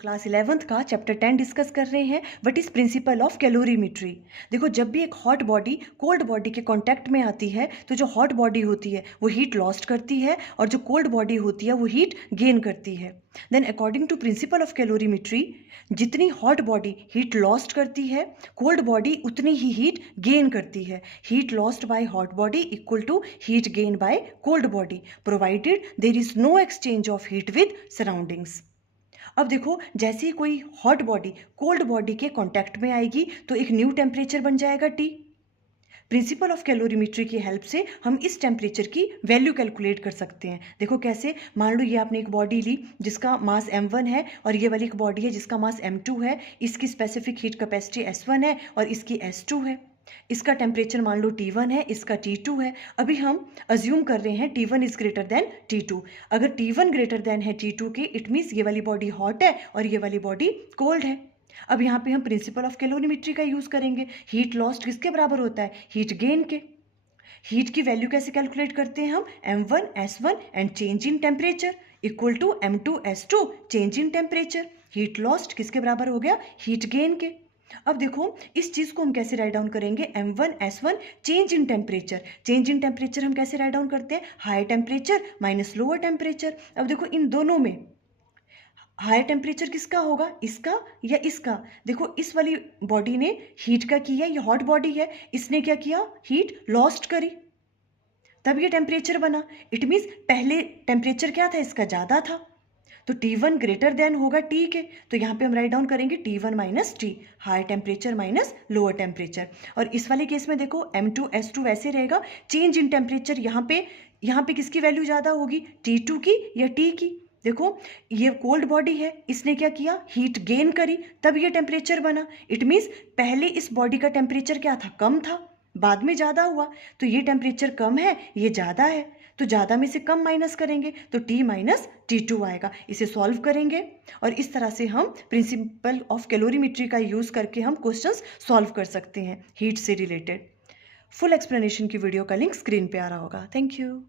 Class 11th का chapter 10 discuss कर रहे हैं। What is principal of calorimetry. देखो, जब भी एक हॉट बॉडी कोल्ड बॉडी के कांटेक्ट में आती है तो जो हॉट बॉडी होती है वो हीट लॉस्ट करती है और जो कोल्ड बॉडी होती है वो हीट गेन करती है। Then according to principle of calorimetry, जितनी हॉट बॉडी हीट लॉस्ट करती है, कोल्ड बॉडी उतनी ही हीट गेन करती है। Heat lost by hot body equal to heat gain by cold body, provided there is no exchange of heat with surroundings. अब देखो, जैसे ही कोई हॉट बॉडी कोल्ड बॉडी के कांटेक्ट में आएगी तो एक न्यू टेम्परेचर बन जाएगा T। प्रिंसिपल ऑफ कैलोरीमेट्री की हेल्प से हम इस टेम्परेचर की वैल्यू कैलकुलेट कर सकते हैं। देखो कैसे, मान लो ये आपने एक बॉडी ली जिसका मास m1 है और ये वाली एक बॉडी है जिसका मास m2 है। इसकी स्पेसिफिक हीट कैपेसिटी S1 है और इसकी S2 है। इसका टेम्परेचर मान लो T1 है, इसका T2 है। अभी हम अज्यूम कर रहे हैं T1 is greater than T2। अगर T1 ग्रेटर देन है T2 के, इट मीन्स ये वाली बॉडी हॉट है और ये वाली बॉडी कोल्ड है। अब यहाँ पे हम प्रिंसिपल ऑफ कैलोरीमेट्री का यूज करेंगे। हीट लॉस्ट किसके बराबर होता है? हीट गेन के। हीट की वैल्यू कैसे कैलकुलेट करते हैं हम? m1 s1 and change in temperature equal to m2 s2 change in temperature. Heat lost किसके बराबर हो गया? हीट गेन के। अब देखो, इस चीज को हम कैसे राइट डाउन करेंगे? m1 s1 change in temperature. Change in temperature हम कैसे राइट डाउन करते हैं? High temperature minus lower temperature. अब देखो, इन दोनों में हायर टेम्परेचर किसका होगा? इसका या इसका? देखो, इस वाली बॉडी ने हीट का किया, ये हॉट बॉडी है, इसने क्या किया? हीट लॉस्ट करी, तब ये टेम्परेचर बना। इट मीन्स पहले टेम्परेचर क्या था? इसका ज़्यादा था, तो T1 ग्रेटर देन होगा T के। तो यहाँ पे हम राइट डाउन करेंगे T1 minus T, high temperature minus lower temperature. और इस वाले केस में देखो, m2 s2 वैसे रहेगा। चेंज इन टेम्परेचर यहाँ पे किसकी वैल्यू ज़्यादा होगी? T2 की या T की? देखो, ये कोल्ड बॉडी है, इसने क्या किया? हीट गेन करी, तब ये टेम्परेचर बना। इट मीन्स पहले इस बॉडी का टेम्परेचर क्या था? कम था, बाद में ज़्यादा हुआ। तो ये टेम्परेचर कम है, ये ज़्यादा है, तो ज़्यादा में से कम माइनस करेंगे तो T माइनस T2 आएगा। इसे सॉल्व करेंगे और इस तरह से हम प्रिंसिपल ऑफ कैलोरीमेट्री का यूज़ करके हम क्वेश्चंस सॉल्व कर सकते हैं हीट से रिलेटेड। फुल एक्सप्लेनेशन की वीडियो का लिंक स्क्रीन पे आ रहा होगा। Thank you.